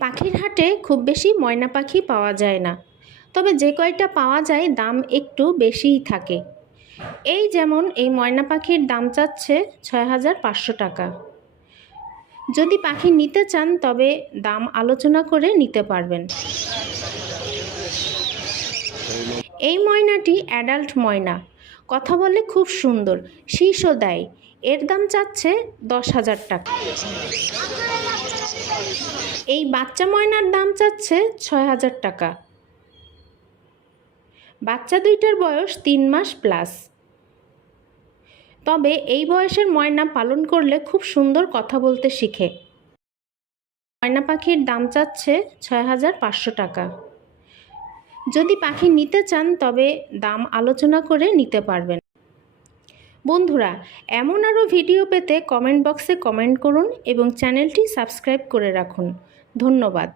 পাখির হাটে খুব বেশি ময়না পাখি পাওয়া যায় না, তবে যে কয়টা পাওয়া যায় দাম একটু বেশিই থাকে। এই যেমন এই ময়না পাখির দাম চাচ্ছে ৬,৫০০ টাকা। যদি পাখি নিতে চান তবে দাম আলোচনা করে নিতে পারবেন। এই ময়নাটি অ্যাডাল্ট ময়না, কথা বলে খুব সুন্দর, শীষও দেয়। এর দাম চাচ্ছে ১০,০০০ টাকা। এই বাচ্চা ময়নার দাম চাচ্ছে ৬,০০০ টাকা। বাচ্চা দুইটার বয়স ৩ মাস প্লাস। তবে এই বয়সের ময়না পালন করলে খুব সুন্দর কথা বলতে শিখে। ময়না পাখির দাম চাচ্ছে ৬,৫০০ টাকা। যদি পাখি নিতে চান তবে দাম আলোচনা করে নিতে পারবেন। বন্ধুরা, এমন আরও ভিডিও পেতে কমেন্ট বক্সে কমেন্ট করুন এবং চ্যানেলটি সাবস্ক্রাইব করে রাখুন। ধন্যবাদ।